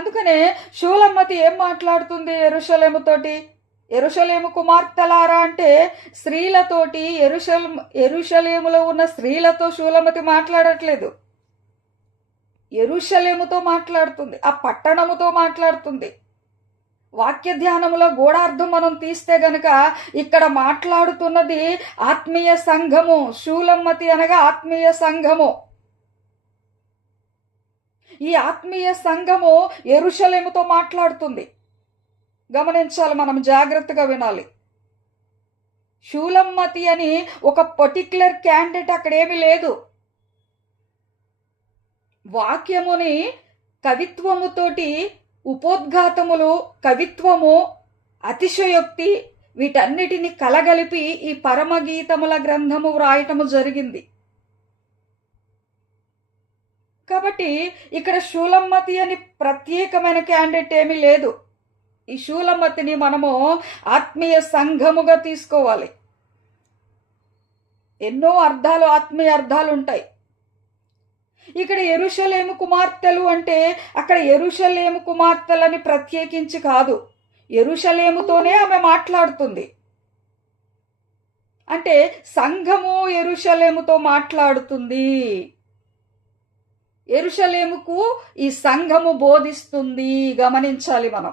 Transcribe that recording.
అందుకనే షూలమ్మతి ఏం మాట్లాడుతుంది యెరూషలేముతోటి? యెరూషలేము కుమార్తెలారా అంటే స్త్రీలతోటి, యెరూషలేములో ఉన్న స్త్రీలతో షూలమ్మతి మాట్లాడట్లేదు. యెరూషలేముతో మాట్లాడుతుంది, ఆ పట్టణముతో మాట్లాడుతుంది. వాక్య ధ్యానములో గూఢార్థం మనం తీస్తే గనక ఇక్కడ మాట్లాడుతున్నది ఆత్మీయ సంఘము. షూలమ్మతి అనగా ఆత్మీయ సంఘము. ఈ ఆత్మీయ సంఘము యెరూషలేముతో మాట్లాడుతుంది. గమనించాలి, మనం జాగ్రత్తగా వినాలి. షూలమ్మతి అని ఒక పర్టిక్యులర్ క్యాండిడేట్ అక్కడేమీ లేదు. వాక్యముని కవిత్వముతోటి, ఉపోద్ఘాతములు, కవిత్వము, అతిశయోక్తి వీటన్నిటిని కలగలిపి ఈ పరమగీతముల గ్రంథము వ్రాయటము జరిగింది. కాబట్టి ఇక్కడ షూలమ్మతి అని ప్రత్యేకమైన క్యాండిడేట్ ఏమీ లేదు. ఈ షూలమ్మతిని మనము ఆత్మీయ సంఘముగా తీసుకోవాలి. ఎన్నో అర్థాలు, ఆత్మీయ అర్థాలు ఉంటాయి. ఇక్కడ యెరూషలేము కుమార్తెలు అంటే అక్కడ యెరూషలేము కుమార్తెలని ప్రత్యేకించి కాదు, యెరూషలేముతోనే ఆమె మాట్లాడుతుంది. అంటే సంఘము యెరూషలేముతో మాట్లాడుతుంది, యెరూషలేముకు ఈ సంఘము బోధిస్తుంది. గమనించాలి మనం.